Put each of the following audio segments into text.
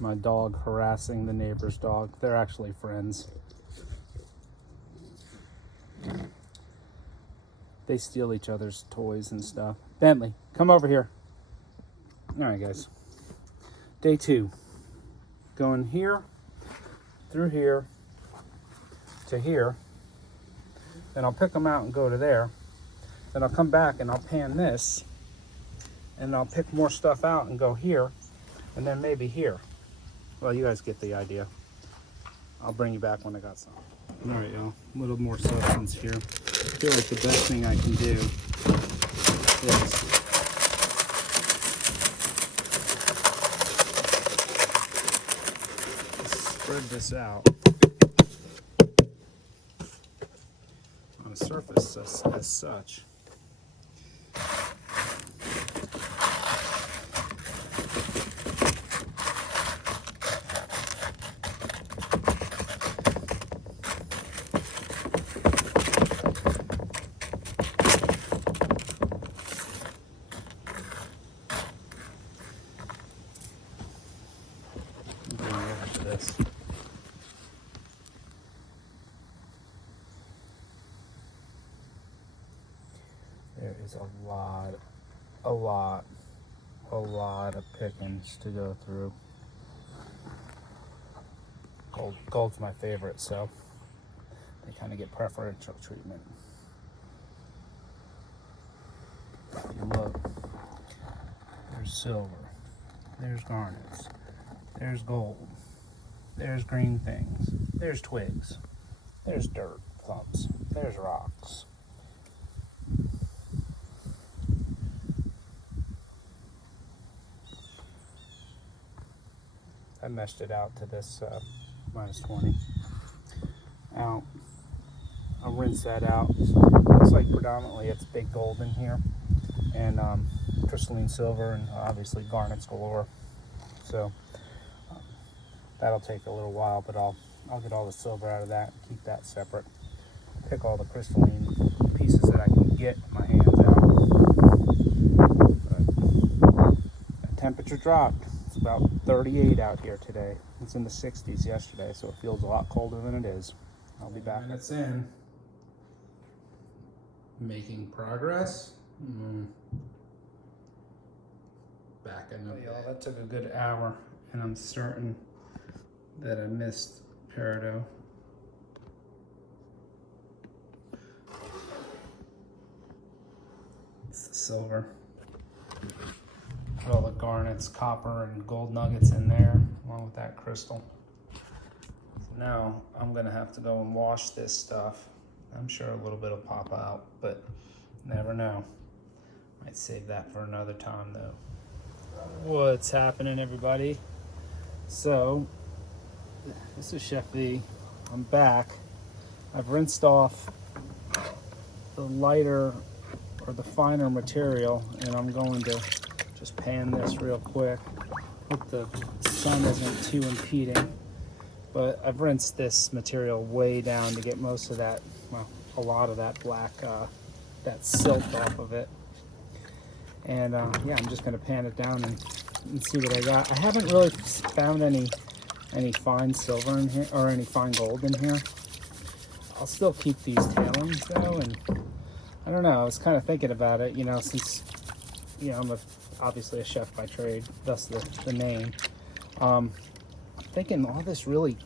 my dog harassing the neighbor's dog. They're actually friends. They steal each other's toys and stuff. Bentley, come over here. All right, guys. Day 2. Going here, through here, to here. Then I'll pick them out and go to there. Then I'll come back and I'll pan this. And I'll pick more stuff out and go here. And then maybe here. Well, you guys get the idea. I'll bring you back when I got some. All right, y'all. A little more substance here. I feel like the best thing I can do is spread this out on a surface as such. There is a lot of pickings to go through. Gold's my favorite, so they kind of get preferential treatment. If you look, there's silver, there's garnets, there's gold, there's green things, there's twigs, there's dirt clumps, there's rocks. I meshed it out to this minus 20. Now, I'll rinse that out. Looks like predominantly it's big gold in here, and crystalline silver, and obviously garnets galore. So that'll take a little while, but I'll get all the silver out of that and keep that separate. Pick all the crystalline pieces that I can get my hands out. But the temperature dropped. It's about 38 out here today. It's in the 60s yesterday, so it feels a lot colder than it is. I'll be back. Minutes in. Making progress. Back in the y'all, that took a good hour, and I'm certain that I missed peridot. It's the silver. Put all the garnets, copper, and gold nuggets in there, along with that crystal. So now I'm gonna have to go and wash this stuff. I'm sure a little bit will pop out, but never know. Might save that for another time though. What's happening, everybody? So, this is Chef V. I'm back. I've rinsed off the lighter or the finer material, and I'm going to just pan this real quick. Hope the sun isn't too impeding. But I've rinsed this material way down to get most of that, well, a lot of that black, that silt off of it. And yeah, I'm just gonna pan it down and see what I got. I haven't really found any fine silver in here, or any fine gold in here. I'll still keep these tailings though, and I don't know, I was kind of thinking about it, you know, since, you know, I'm obviously a chef by trade, thus the name. I'm thinking all this really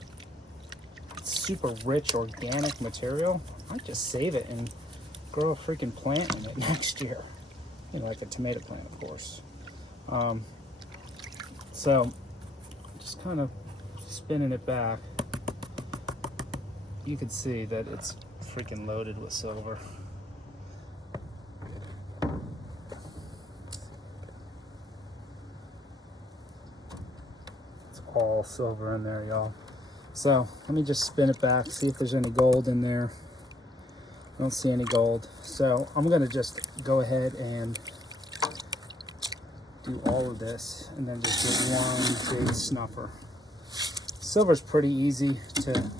super rich organic material, I might just save it and grow a freaking plant in it next year. You know, like a tomato plant, of course. So, just kind of spinning it back. You can see that it's freaking loaded with silver. It's all silver in there, y'all. So, let me just spin it back, see if there's any gold in there. I don't see any gold. So, I'm gonna just go ahead and do all of this and then just get one big snuffer. Silver's pretty easy to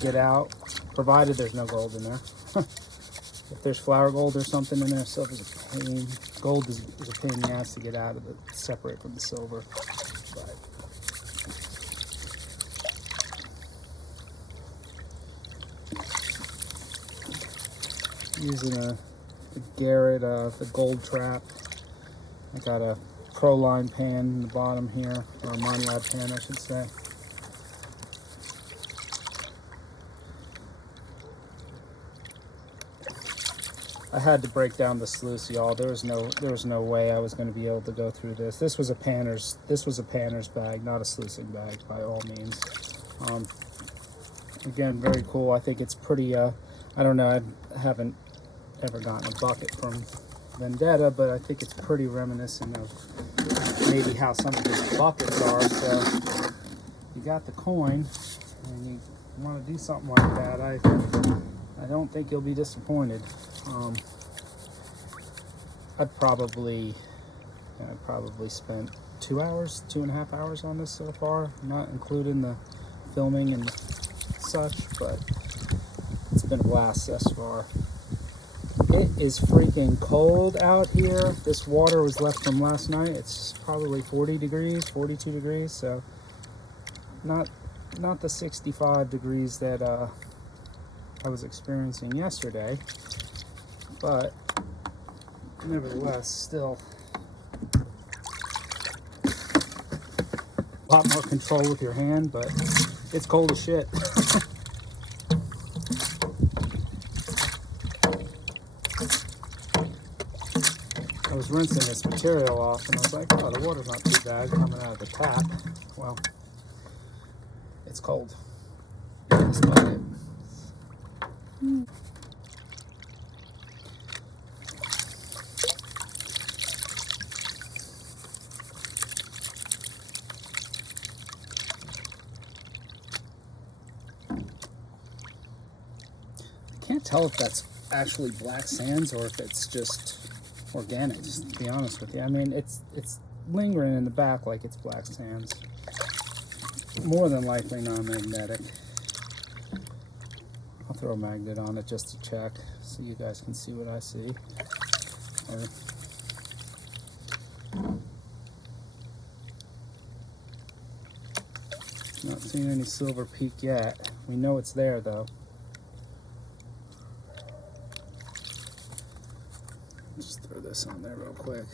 get out, provided there's no gold in there. If there's flour gold or something in there, silver's a pain. Gold is a pain in the ass to get out of it, separate from the silver. But Using a Garrett, the Gold Trap. I got a Proline pan in the bottom here, or a Monlab pan, I should say. I had to break down the sluice, y'all. There was no way I was going to be able to go through this. This was a panner's bag, not a sluicing bag by all means. Again, very cool. I think it's pretty. I don't know. I haven't ever gotten a bucket from Vendetta, but I think it's pretty reminiscent of maybe how some of these buckets are. So you got the coin, and you want to do something like that. I don't think you'll be disappointed. I'd probably spent 2.5 hours on this so far, not including the filming and such, but it's been a blast thus far. It is freaking cold out here. This water was left from last night. It's probably 40 degrees, 42 degrees, so not the 65 degrees that I was experiencing yesterday, but nevertheless, still a lot more control with your hand, but it's cold as shit. I was rinsing this material off and I was like, oh, the water's not too bad coming out of the tap. Well, it's cold in this bucket. I can't tell if that's actually black sands or if it's just organic, just to be honest with you. I mean, it's lingering in the back like it's black sands. More than likely non-magnetic. I'll throw a magnet on it just to check so you guys can see what I see. Not seeing any silver peak yet. We know it's there though. Just throw this on there real quick.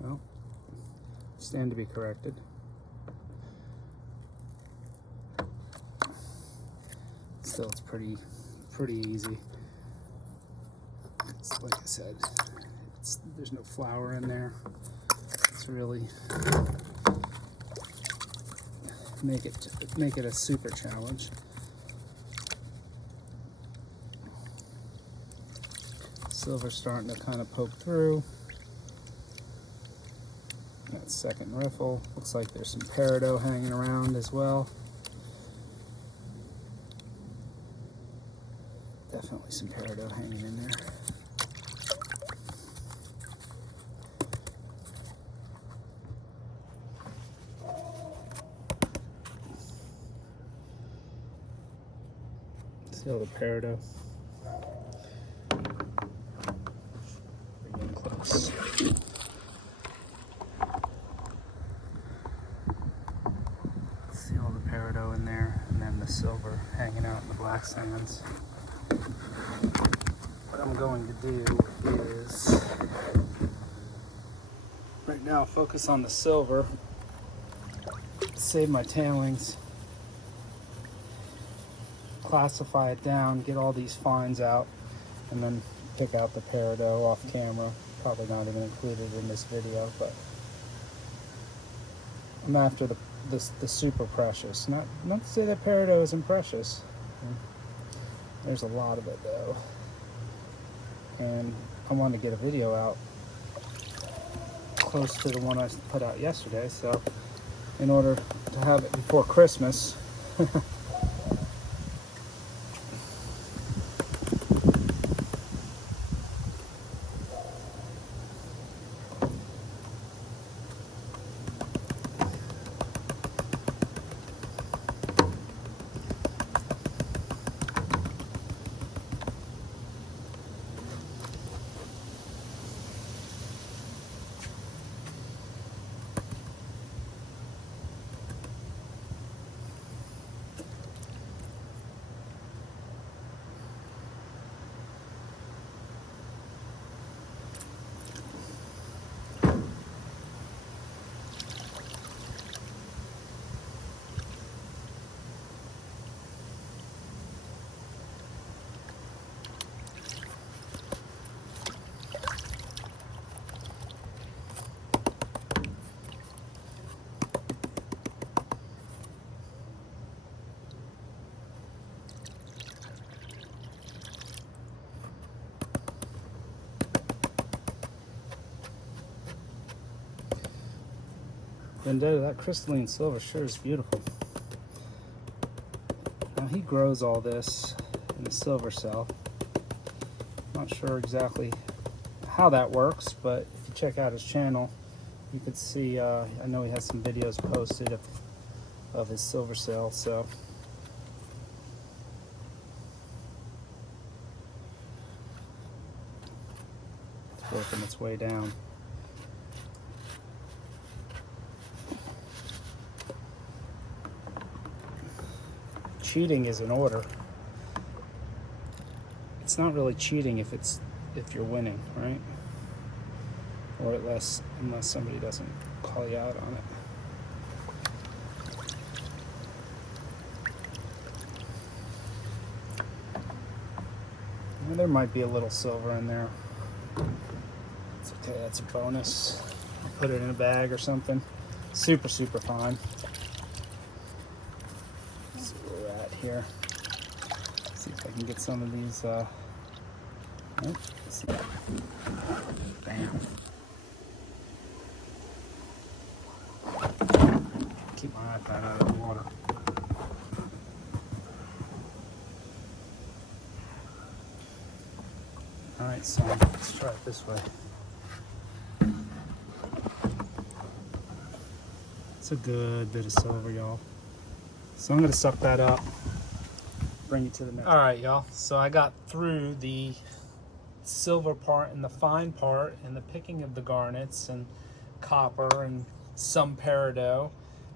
Well, stand to be corrected. Still, it's pretty easy. It's, like I said, there's no flour in there. It's really make it a super challenge. Silver's starting to kind of poke through. That second riffle. Looks like there's some peridot hanging around as well. Definitely some peridot hanging in there. See all the peridot. Bring in close. See all the peridot in there, and then the silver hanging out in the black sands. What I'm going to do is right now focus on the silver, save my tailings, classify it down, get all these fines out, and then pick out the peridot off camera. Probably not even included in this video, but I'm after the super precious. Not to say that peridot isn't precious. There's a lot of it though, and I want to get a video out close to the one I put out yesterday, so in order to have it before Christmas. Vendetta, that crystalline silver sure is beautiful. Now he grows all this in the silver cell. Not sure exactly how that works, but if you check out his channel, you could see, I know he has some videos posted of his silver cell, so. It's working its way down. Cheating is in order. It's not really cheating if you're winning, right? Or unless somebody doesn't call you out on it. Well, there might be a little silver in there. It's okay, that's a bonus. I'll put it in a bag or something. Super, super fine. Let's see where we're at here. See if I can get some of these. Let's see. Bam. Keep my iPad out of the water. Alright, so let's try it this way. It's a good bit of silver, y'all. So I'm going to suck that up, bring it to the next. Alright, y'all. So I got through the silver part and the fine part and the picking of the garnets and copper and some peridot.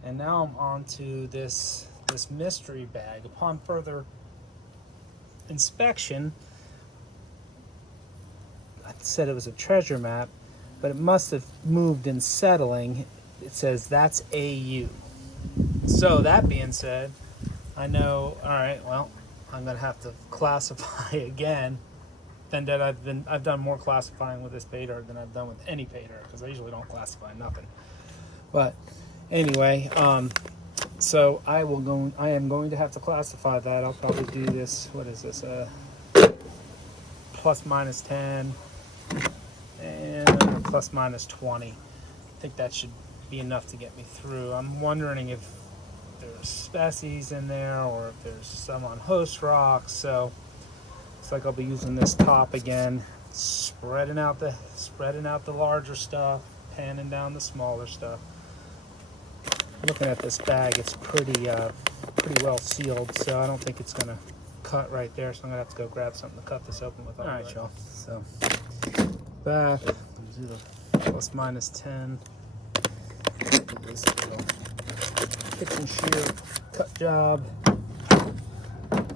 And now I'm on to this mystery bag. Upon further inspection, I said it was a treasure map, but it must have moved in settling. It says that's AU. So that being said, I know, all right, well, I'm gonna have to classify again. Then that I've done more classifying with this pay dirt than I've done with any pay dirt, because I usually don't classify nothing. But anyway, so I am going to have to classify that. I'll probably do this. What is this? Plus minus 10 and plus minus 20. I think that should be enough to get me through. I'm wondering if there's species in there or if there's some on host rocks. So looks like I'll be using this top again, spreading out the larger stuff, panning down the smaller stuff. Looking at this bag, it's pretty well sealed, so I don't think it's gonna cut right there. So I'm gonna have to go grab something to cut this open with. All right, y'all. So back, do the plus minus 10. Do this little kitchen shear cut job.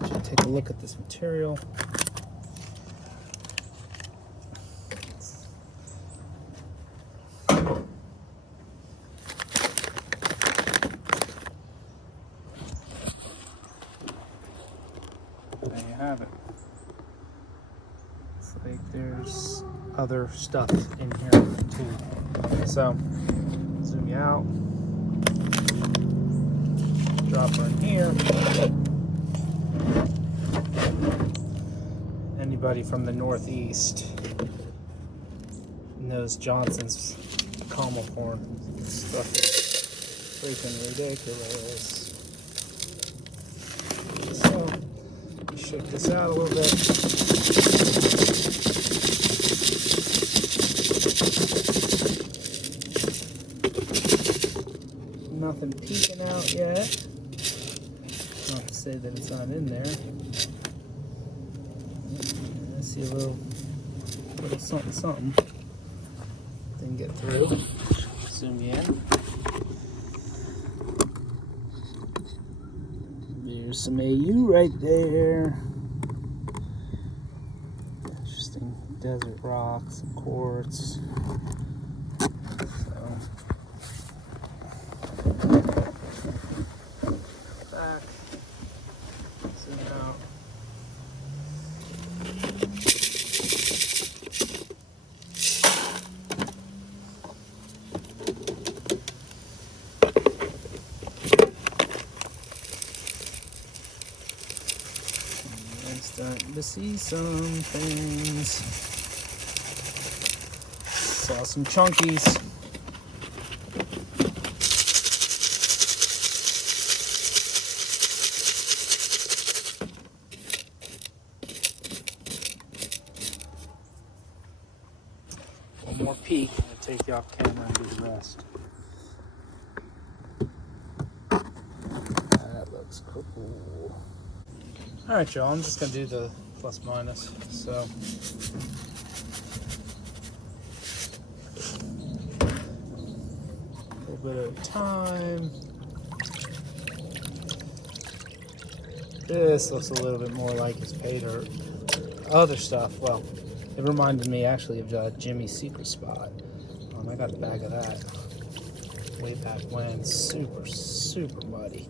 Should take a look at this material. There you have it. It's like there's other stuff in here too. So zoom you out. Drop her in here. Anybody from the Northeast knows Johnson's Camelthorn. Stuff is freaking ridiculous. So shake this out a little bit. Nothing peeking out yet. Not to say that it's not in there. I see a little something. Didn't get through. Zoom you in. There's some AU right there. Interesting desert rocks and quartz. Back. Zoom out. I'm starting to see some things. Saw some chunkies. take you off camera and do the rest. That looks cool. Alright, y'all, I'm just going to do the plus minus. So, a little bit of time. This looks a little bit more like his pay dirt. Other stuff, well, it reminded me actually of Jimmy's Secret Spot. I got a bag of that way back when. Super, super muddy.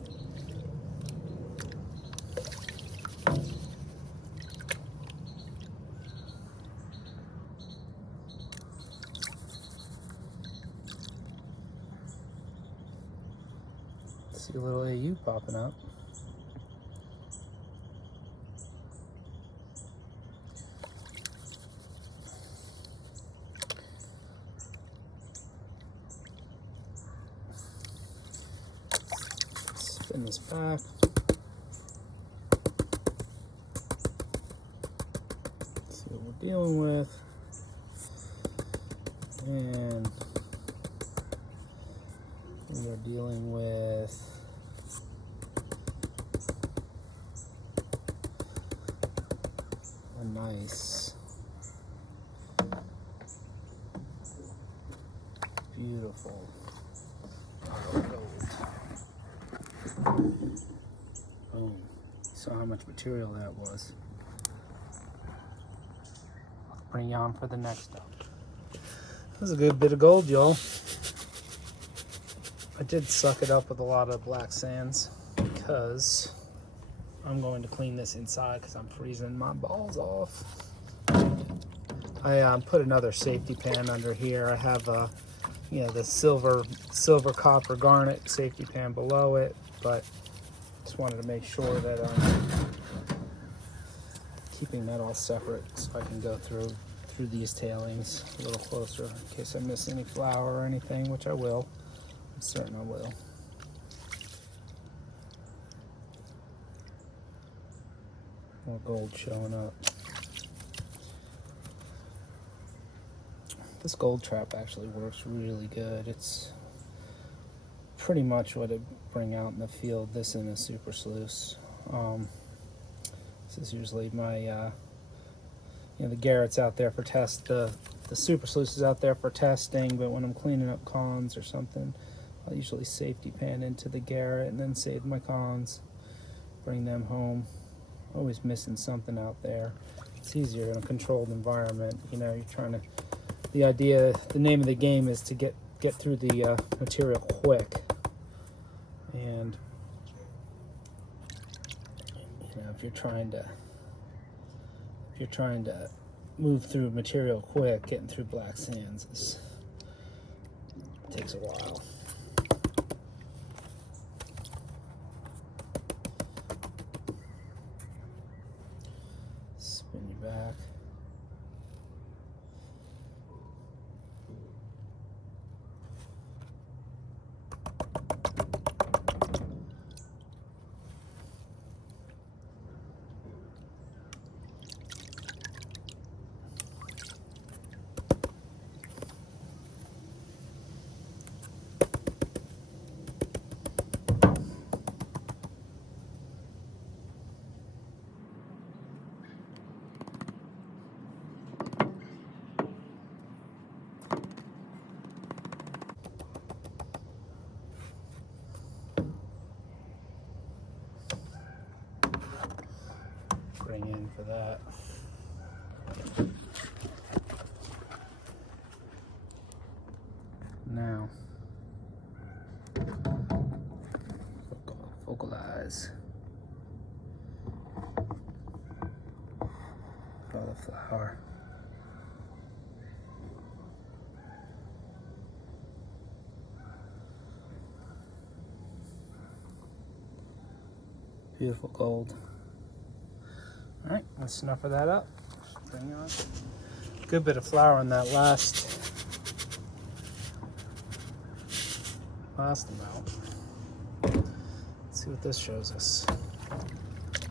See a little AU popping up. Spin this back. See what we're dealing with. And we are dealing with a nice, beautiful gold. Boom. Saw how much material that was. I'll bring you on for the next step. That was a good bit of gold, y'all. I did suck it up with a lot of black sands because I'm going to clean this inside because I'm freezing my balls off. I put another safety pan under here. I have the silver copper garnet safety pan below it, but just wanted to make sure that I'm keeping that all separate so I can go through these tailings a little closer in case I miss any flour or anything, which I will. I'm certain I will. More gold showing up. This gold trap actually works really good. It's pretty much what it bring out in the field. This in a super sluice. This is usually my the Garrett's out there for test. The super sluice is out there for testing, but when I'm cleaning up cons or something, I'll usually safety pan into the Garrett and then save my cons, bring them home. Always missing something out there. It's easier in a controlled environment. You're trying to. The name of the game is to get through the material quick, and if you're trying to move through material quick, getting through black sands takes a while. Spin you back. Bring in for that. Now, focalize. Draw the flower. Beautiful gold. All right, let's snuffer that up. Bring on. Good bit of flour on that last amount. Let's see what this shows us.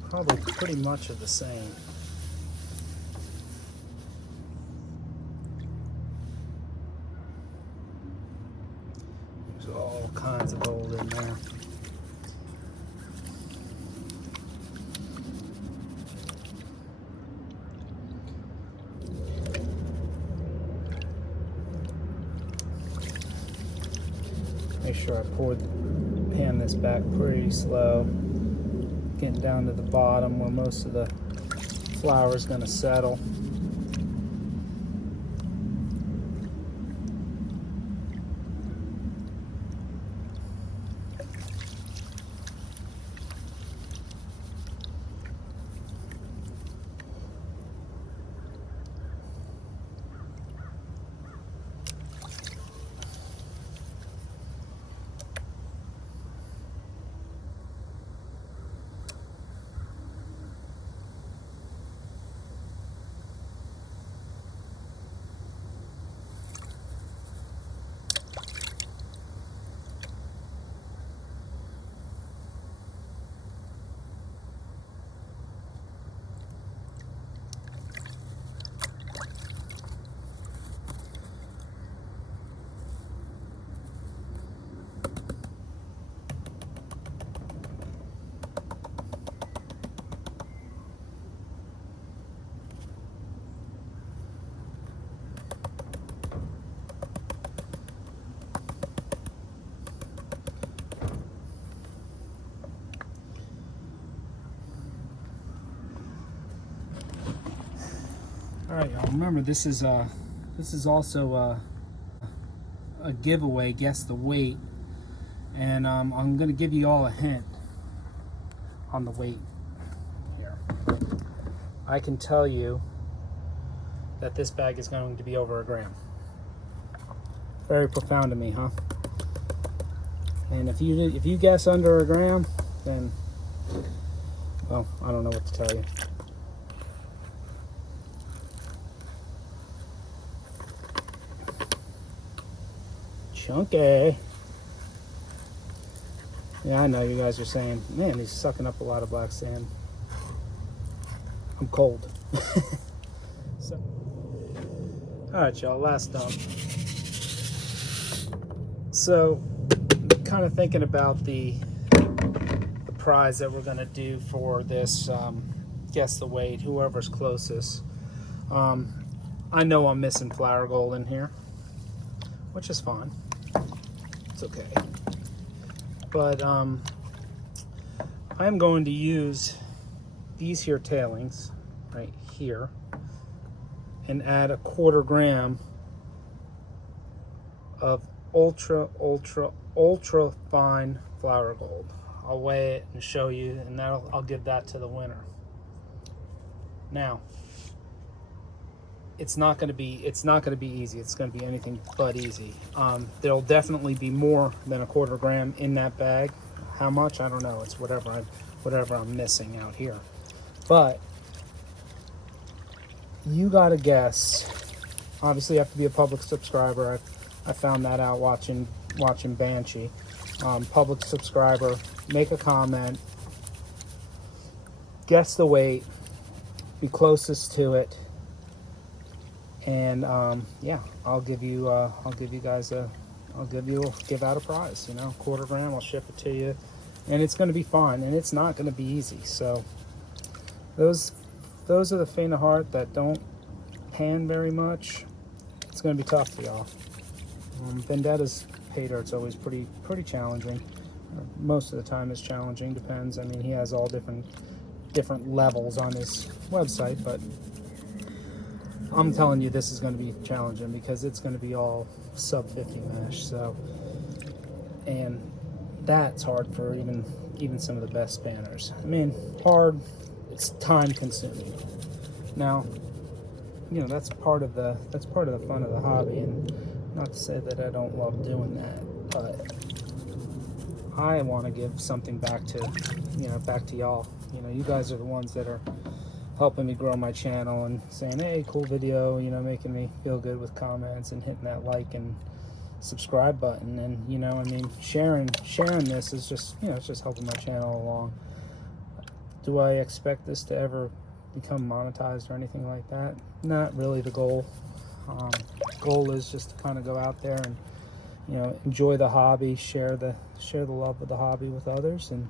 Probably pretty much of the same. kinds of gold in there. Make sure I pan this back pretty slow, getting down to the bottom where most of the flour is going to settle. All right, y'all. Remember, this is also a giveaway. Guess the weight, and I'm gonna give you all a hint on the weight here. I can tell you that this bag is going to be over 1 gram. Very profound to me, huh? And if you guess under 1 gram, then, well, I don't know what to tell you. Chunky. Yeah, I know you guys are saying, man, he's sucking up a lot of black sand. I'm cold. So, all right, y'all, last dump. So, kind of thinking about the prize that we're going to do for this guess the weight, whoever's closest. I know I'm missing flour gold in here, which is fine. It's okay. But I am going to use these here tailings right here and add 1/4 gram of ultra fine flour gold. I'll weigh it and show you, and I'll give that to the winner. Now, it's not going to be easy. It's going to be anything but easy. There'll definitely be more than 1/4 gram in that bag. How much? I don't know. It's whatever I'm missing out here. But you got to guess. Obviously, you have to be a public subscriber. I found that out watching Banshee. Public subscriber. Make a comment. Guess the weight. Be closest to it. And yeah, I'll give you guys give out a prize, 1/4 gram. I'll ship it to you, and it's going to be fun, and it's not going to be easy. So those are the faint of heart that don't pan very much. It's going to be tough for y'all. Vendetta's pay dirt's always pretty challenging. Most of the time it's challenging. Depends. I mean, he has all different levels on his website, but I'm telling you, this is going to be challenging because it's going to be all sub 50 mesh. So, and that's hard for even some of the best spanners. I mean, hard. It's time consuming. Now, that's part of the fun of the hobby, and not to say that I don't love doing that, but I want to give something back to y'all. You guys are the ones that are helping me grow my channel and saying, hey, cool video, making me feel good with comments and hitting that like and subscribe button. And sharing this is just it's just helping my channel along. Do I expect this to ever become monetized or anything like that? Not really the goal. Goal is just to kind of go out there you know, enjoy the hobby, share the love of the hobby with others, and,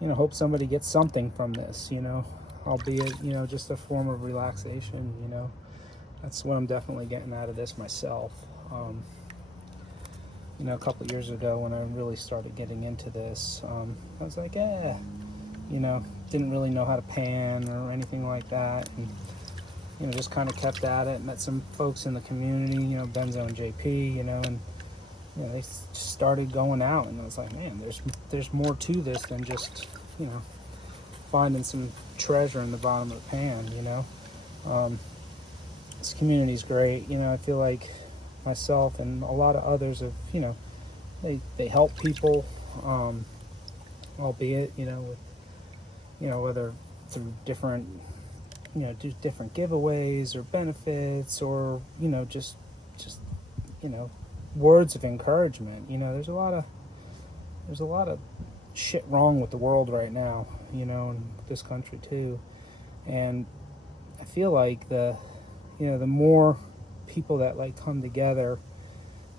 you know, hope somebody gets something from this, you know, albeit, you know, just a form of relaxation, you know. That's what I'm definitely getting out of this myself. You know, a couple years ago when I really started getting into this, I was like, you know, didn't really know how to pan or anything like that, and, you know, just kind of kept at it. Met some folks in the community, you know, Benzo and JP, you know, and, you know, they just started going out, and I was like, man, there's more to this than just, you know, finding some treasure in the bottom of the pan, you know. This community's great, you know. I feel like myself and a lot of others have, you know, they help people, albeit, you know, with, you know, whether through different, you know, do different giveaways or benefits, or, you know, just you know, words of encouragement. You know, there's a lot of shit wrong with the world right now, you know, and this country too. And I feel like the more people that like come together,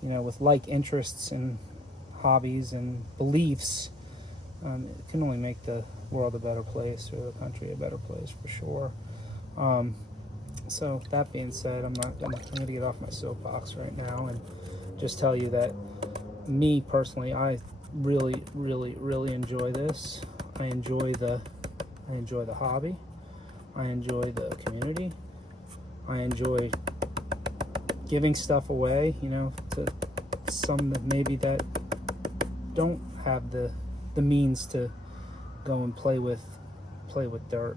you know, with like interests and hobbies and beliefs, it can only make the world a better place, or the country a better place, for sure. So that being said, I'm going to get off my soapbox right now and just tell you that me personally, I really, really, really enjoy this. I enjoy the hobby. I enjoy the community. I enjoy giving stuff away, you know, to some that maybe that don't have the means to go and play with dirt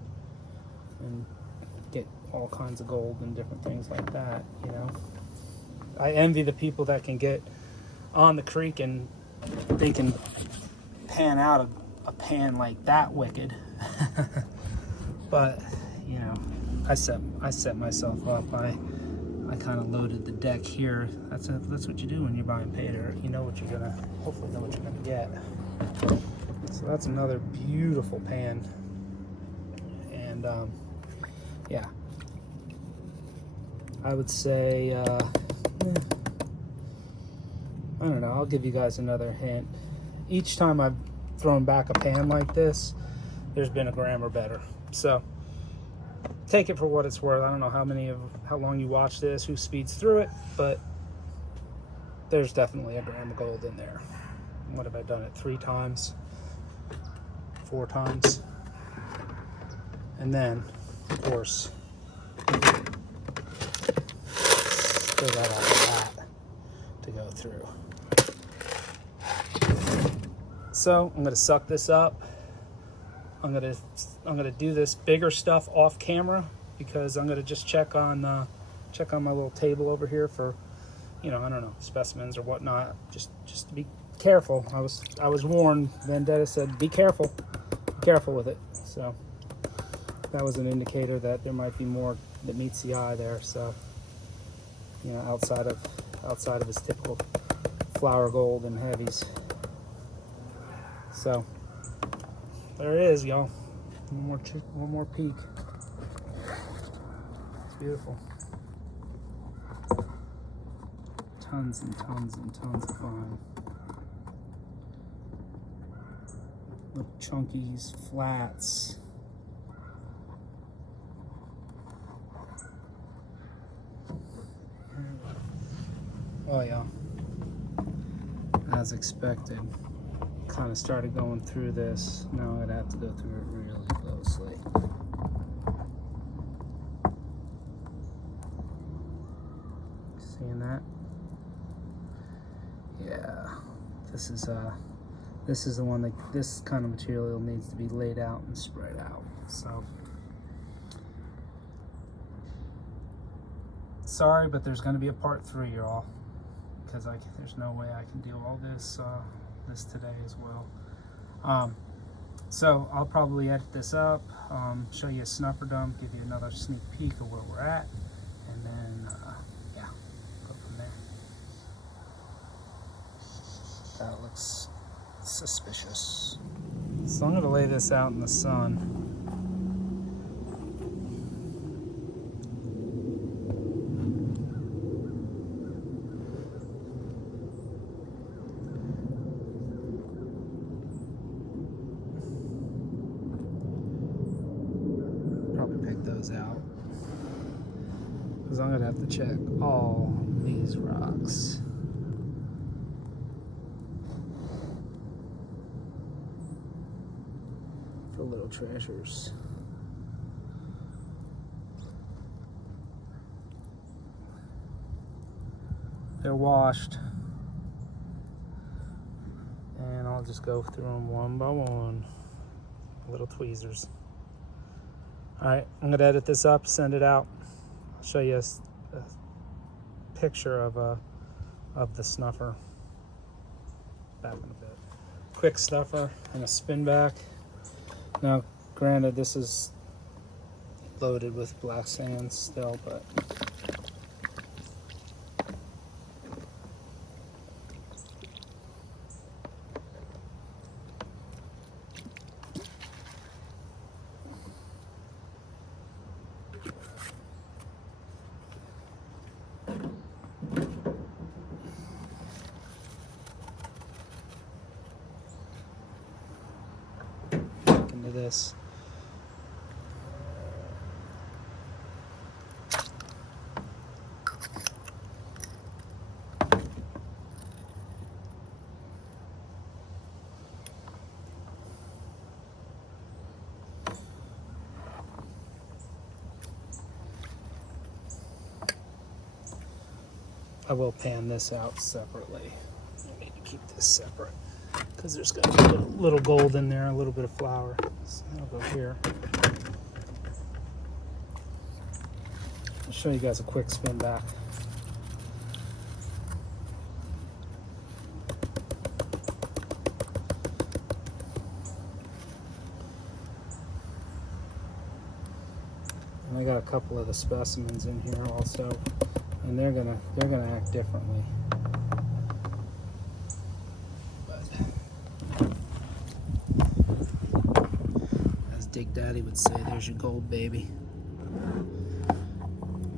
and get all kinds of gold and different things like that, you know. I envy the people that can get on the creek and they can pan out a pan like that wicked. But, you know, I set myself up. I kind of loaded the deck here. That's what you do when you're buying pay dirt. You know what you're gonna, hopefully know what you're gonna get. So that's another beautiful pan. And yeah, I would say I don't know, I'll give you guys another hint. Each time I've thrown back a pan like this, there's been a gram or better. So take it for what it's worth. I don't know how long you watch this, who speeds through it, but there's definitely a gram of gold in there. What have I done it 3 times, 4 times? And then, of course, still got all of that to go through. So I'm gonna suck this up. I'm gonna do this bigger stuff off camera, because I'm gonna just check on my little table over here for, you know, I don't know, specimens or whatnot. Just to be careful. I was warned. Vendetta said, be careful with it. So that was an indicator that there might be more that meets the eye there. So, you know, outside of his typical flower gold and heavies. So there it is, y'all. One more peek. It's beautiful. Tons and tons and tons of fine. Little chunkies, flats. Oh yeah. As expected. Kind of started going through this. Now I'm gonna have to go through it really closely. Seeing that? Yeah. This is the one that this kind of material needs to be laid out and spread out. So sorry, but there's going to be a part 3, y'all, because there's no way I can do all this today as well. So I'll probably edit this up, show you a snuffer dump, give you another sneak peek of where we're at, and then yeah, go from there. That looks suspicious. So I'm going to lay this out in the sun. those out. Because I'm going to have to check all these rocks. For little treasures. They're washed. And I'll just go through them one by one. Little tweezers. Alright, I'm going to edit this up, send it out. I'll show you a picture of the snuffer. Back in a bit. Quick snuffer and a spin back. Now, granted, this is loaded with black sand still, but into this. I will pan this out separately. I need to keep this separate because there's got a little gold in there, a little bit of flour. So I'll go here. I'll show you guys a quick spin back. And I got a couple of the specimens in here also. And they're gonna act differently. But as Dig Daddy would say, there's your gold, baby.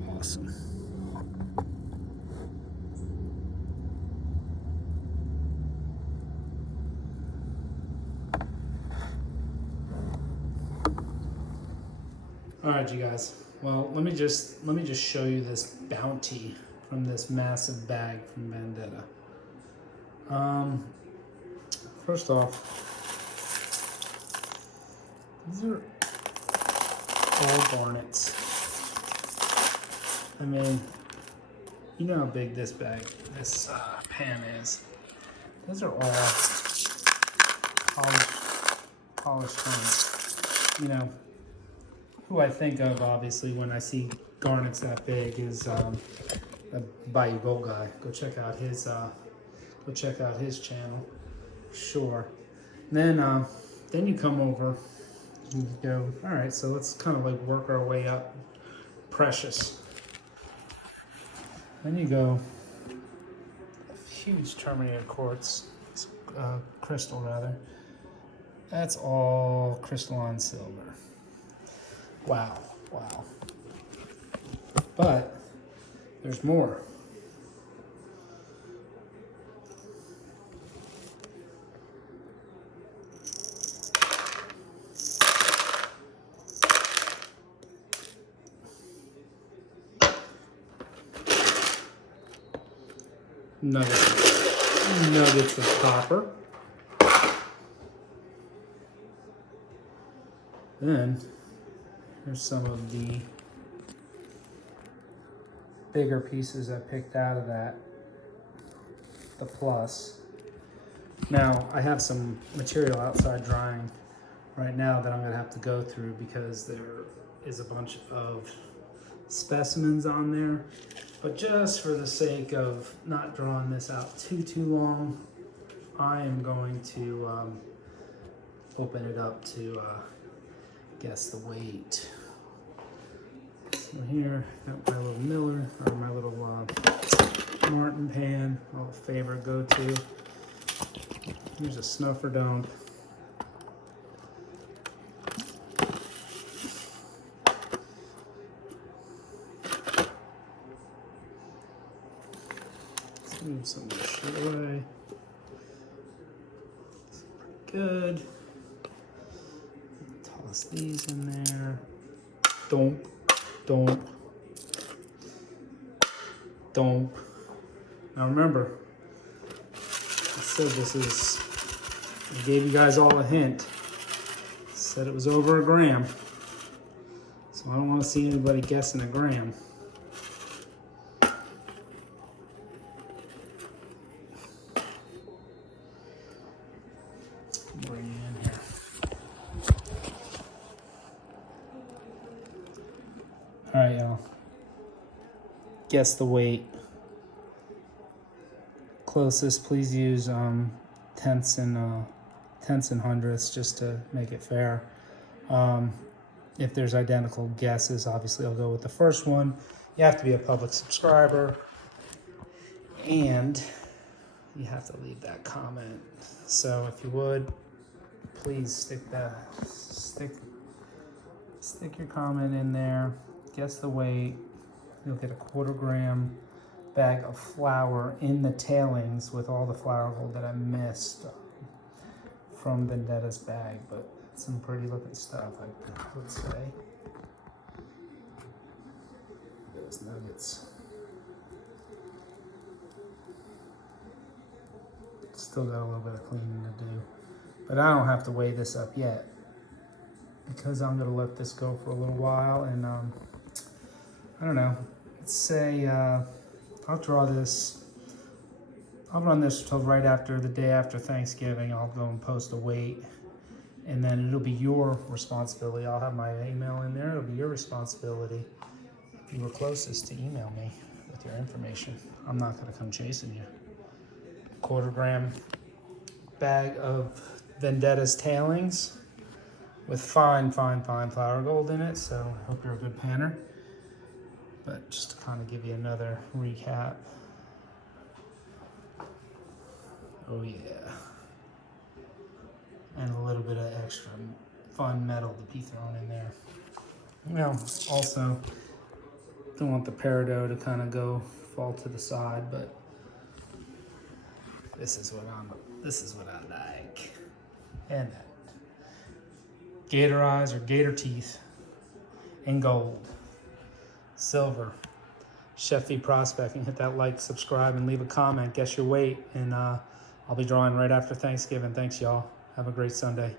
Awesome. All right, you guys. Well, let me just show you this bounty from this massive bag from Vendetta. First off, these are all garnets. I mean, you know how big this pan is. Those are all polished garnets. You know, who I think of, obviously, when I see garnets that big is a Bayou Gold guy. Go check out his channel, sure. And then you come over and you go, all right, so let's kind of like work our way up. Precious. Then you go, huge terminated quartz, crystal rather. That's all crystalline silver. Wow, wow. But there's more. Nuggets of copper. Then here's some of the bigger pieces I picked out of that, the plus. Now, I have some material outside drying right now that I'm gonna have to go through because there is a bunch of specimens on there. But just for the sake of not drawing this out too long, I am going to open it up to guess the weight. So here, got my little Miller, or my little Martin pan, my little favorite go-to. Here's a snuffer dump. Let's move some of this shit away. It's pretty good. Toss these in there. Don't. Now remember, I said this is, I gave you guys all a hint. Said it was over a gram. So I don't want to see anybody guessing a gram. Bring it in here. All right, y'all. Guess the weight. Closest, please use tenths and hundredths just to make it fair. If there's identical guesses, obviously I'll go with the first one. You have to be a public subscriber, and you have to leave that comment. So if you would, please stick your comment in there. Guess the weight. You'll get a 1/4 gram bag of flour in the tailings with all the flour gold that I missed from Vendetta's bag, but some pretty looking stuff, I would say. Those nuggets. Still got a little bit of cleaning to do, but I don't have to weigh this up yet because I'm gonna let this go for a little while, and I don't know. Let's say I'll run this till right after the day after Thanksgiving. I'll go and post a weight, and then it'll be your responsibility. I'll have my email in there. It'll be your responsibility. If you were closest to email me with your information. I'm not gonna come chasing you. 1/4 gram bag of Vendetta's tailings with fine flour gold in it. So I hope you're a good panner. But just to kind of give you another recap. Oh yeah. And a little bit of extra fun metal to be thrown in there. Now, also, don't want the peridot to kind of fall to the side, but this is what I like. And that. Gator eyes or gator teeth in gold. Silver. Chef V Prospecting. Hit that like, subscribe, and leave a comment. Guess your weight, and I'll be drawing right after Thanksgiving. Thanks, y'all. Have a great Sunday.